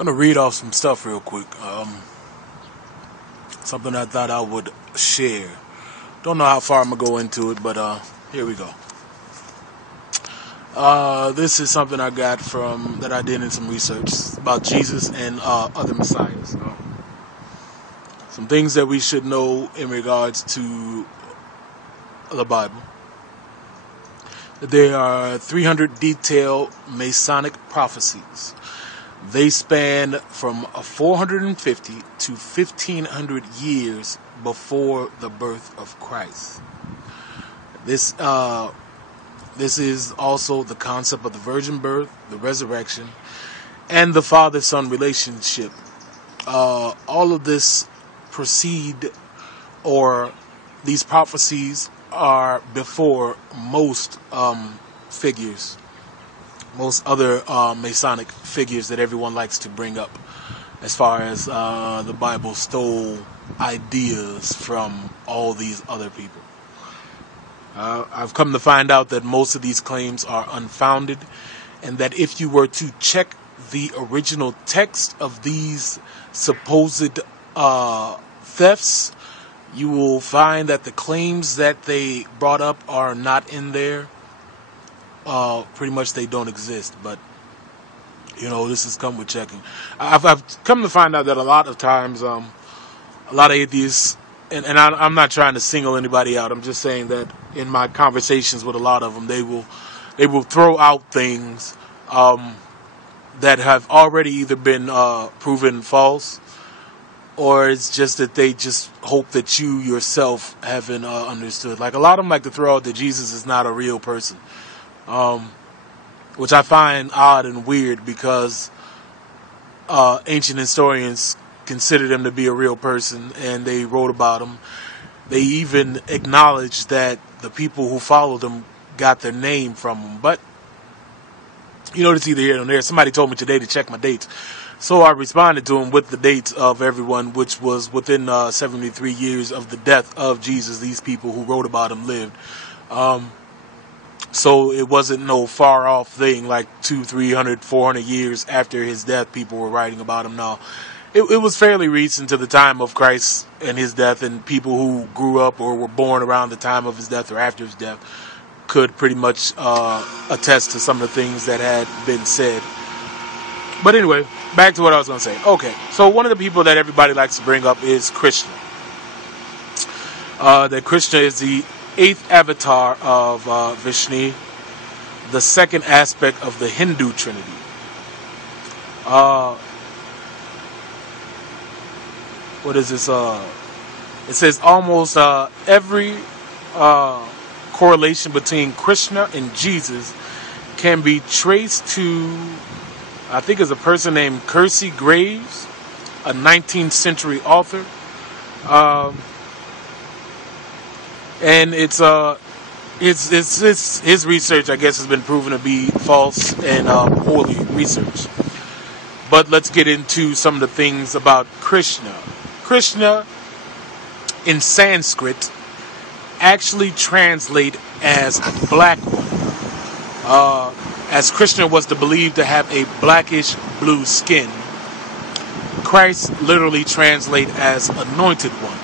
I'm gonna read off some stuff real quick. Something I thought I would share. Don't know how far I'm gonna go into it, but here we go. This is something I got from that I did in some research about Jesus and other messiahs. Some things that we should know in regards to the Bible. There are 300 detailed Masonic prophecies. They span from 450 to 1500 years before the birth of Christ. This is also the concept of the virgin birth, the resurrection, and the father-son relationship. All of this proceed, or these prophecies are before most figures, most other Masonic figures that everyone likes to bring up, as far as the Bible stole ideas from all these other people. I've come to find out that most of these claims are unfounded, and that if you were to check the original text of these supposed thefts, you will find that the claims that they brought up are not in there. Pretty much they don't exist, but this has come with checking. I've come to find out that a lot of times, a lot of atheists, and I'm not trying to single anybody out. I'm just saying that in my conversations with a lot of them, they will throw out things that have already either been proven false, or it's just that they just hope that you yourself haven't understood. Like, a lot of them like to throw out that Jesus is not a real person, which I find odd and weird, because ancient historians considered him to be a real person, and they wrote about him. They even acknowledged that the people who followed him got their name from him. But it's either here or there. Somebody told me today to check my dates, so I responded to him with the dates of everyone, which was within 73 years of the death of Jesus. These people who wrote about him lived. So it wasn't no far off thing, like 200, 300, 400 years after his death, people were writing about him. Now, it was fairly recent to the time of Christ and his death, and people who grew up or were born around the time of his death or after his death could pretty much attest to some of the things that had been said. But anyway, back to what I was going to say. Okay, so one of the people that everybody likes to bring up is Krishna. That Krishna is the 8th avatar of Vishnu, the second aspect of the Hindu Trinity. What is this? It says almost every correlation between Krishna and Jesus can be traced to, I think, it's a person named Percy Graves, a 19th century author. And it's his research, I guess, has been proven to be false and poorly researched. But let's get into some of the things about Krishna. Krishna, in Sanskrit, actually translate as black one. As Krishna was believed to have a blackish blue skin, Christ literally translate as anointed one.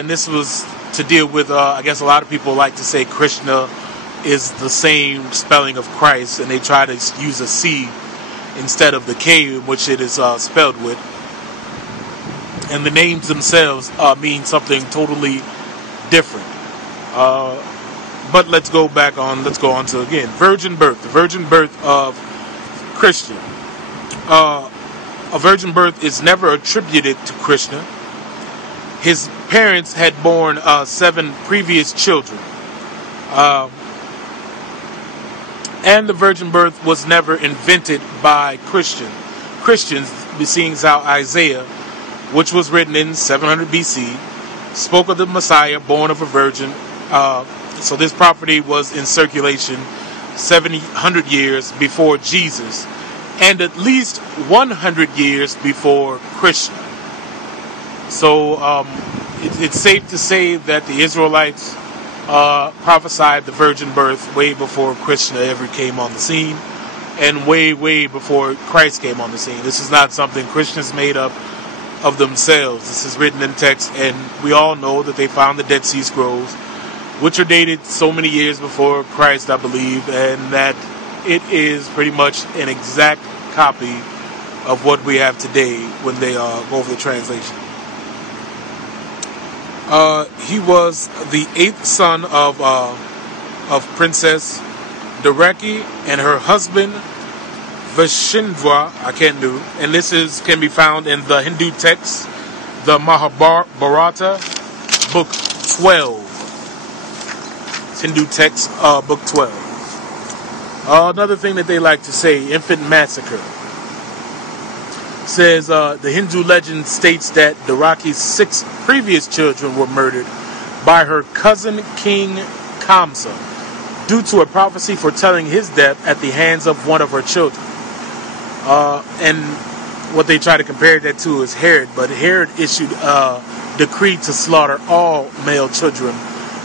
And this was to deal with, I guess a lot of people like to say Krishna is the same spelling of Christ, and they try to use a C instead of the K, which it is spelled with. And the names themselves mean something totally different. But let's go on to, again, virgin birth. The virgin birth of Krishna. A virgin birth is never attributed to Krishna. His parents had borne 7 previous children. And the virgin birth was never invented by Christians, seeing how Isaiah, which was written in 700 BC, spoke of the Messiah born of a virgin. So this prophecy was in circulation 700 years before Jesus, and at least 100 years before Krishna. So it's safe to say that the Israelites prophesied the virgin birth way before Krishna ever came on the scene. and way, way before Christ came on the scene. This is not something Christians made up of themselves. This is written in text, and we all know that they found the Dead Sea Scrolls, which are dated so many years before Christ, I believe, and that it is pretty much an exact copy of what we have today when they go over the translation. He was the 8th son of Princess Daraki and her husband Vishindra, I can't do, and this can be found in the Hindu text, the Mahabharata, book 12. It's Hindu text, book 12. Another thing that they like to say, infant massacre. Says the Hindu legend states that Daraki's 6 previous children were murdered by her cousin King Kamsa due to a prophecy foretelling his death at the hands of one of her children. And what they try to compare that to is Herod, but Herod issued a decree to slaughter all male children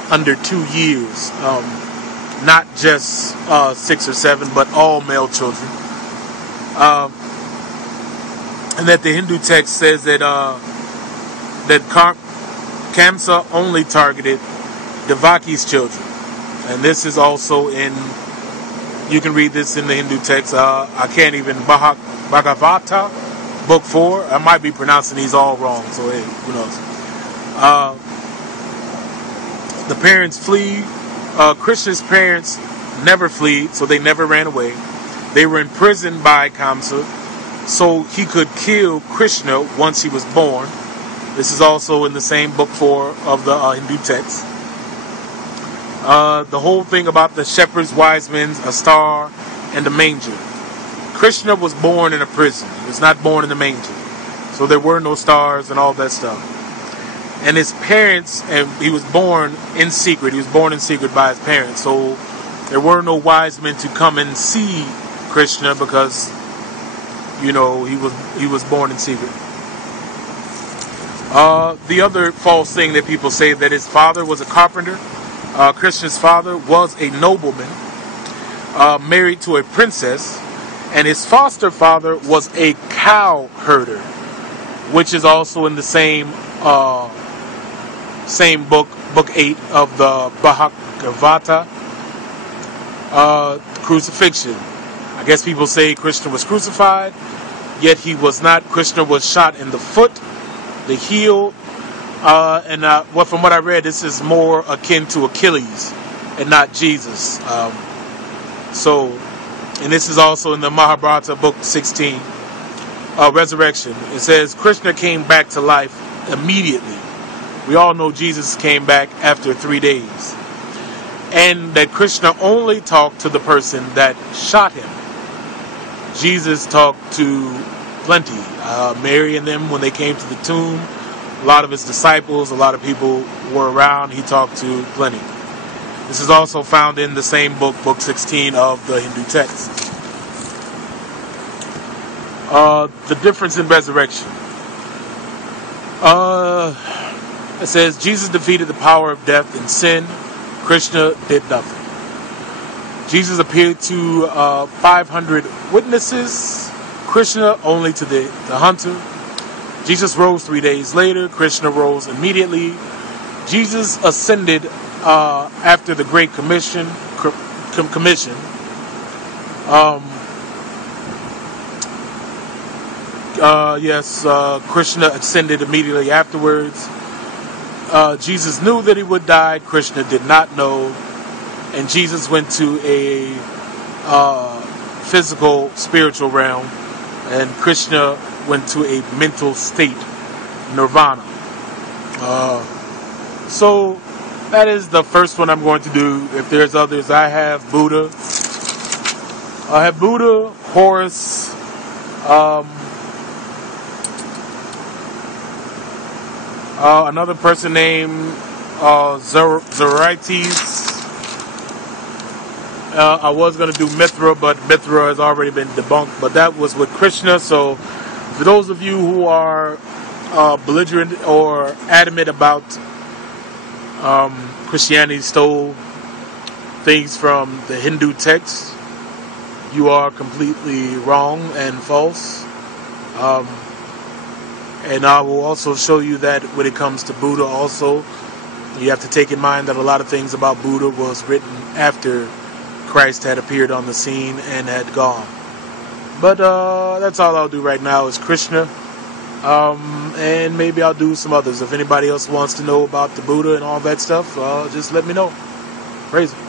under 2 years, not just 6 or 7, but all male children. And that the Hindu text says that Kamsa only targeted Devaki's children, and this is also in. You can read this in the Hindu text. I can't even Bhagavata, book 4. I might be pronouncing these all wrong, so hey, who knows? The parents flee. Krishna's parents never fled, so they never ran away. They were imprisoned by Kamsa, so he could kill Krishna once he was born. This is also in the same book 4 of the Hindu text. The whole thing about the shepherds, wise men, a star, and a manger. Krishna was born in a prison. He was not born in the manger. So there were no stars and all that stuff. And his parents, and he was born in secret. He was born in secret by his parents. So there were no wise men to come and see Krishna because, you know, he was born in secret. The other false thing that people say, that his father was a carpenter. Krishna's father was a nobleman married to a princess, and his foster father was a cow herder, which is also in the same book 8 of the Bhagavata, crucifixion. I guess people say Krishna was crucified, yet he was not. Krishna was shot in the foot, the heel, and from what I read, this is more akin to Achilles and not Jesus. And this is also in the Mahabharata, book 16, resurrection. It says Krishna came back to life immediately. We all know Jesus came back after 3 days. And that Krishna only talked to the person that shot him. Jesus talked to plenty. Mary and them, when they came to the tomb, a lot of his disciples, a lot of people were around. He talked to plenty. This is also found in the same book, book 16 of the Hindu text. The difference in resurrection. It says Jesus defeated the power of death and sin. Krishna did nothing. Jesus appeared to 500 witnesses. Krishna only to the hunter. Jesus rose 3 days later. Krishna rose immediately. Jesus ascended after the Great Commission. Krishna ascended immediately afterwards. Jesus knew that he would die. Krishna did not know. And Jesus went to a physical, spiritual realm. And Krishna went to a mental state, nirvana. So that is the first one I'm going to do. If there's others, I have Buddha. I have Buddha, Horus, another person named Zoroastrites. I was going to do Mithra, but Mithra has already been debunked. But that was with Krishna. So for those of you who are belligerent or adamant about Christianity stole things from the Hindu text, you are completely wrong and false. And I will also show you that when it comes to Buddha also, you have to take in mind that a lot of things about Buddha was written after Christ had appeared on the scene and had gone. But that's all I'll do right now is Krishna. And maybe I'll do some others. If anybody else wants to know about the Buddha and all that stuff, just let me know. Praise him.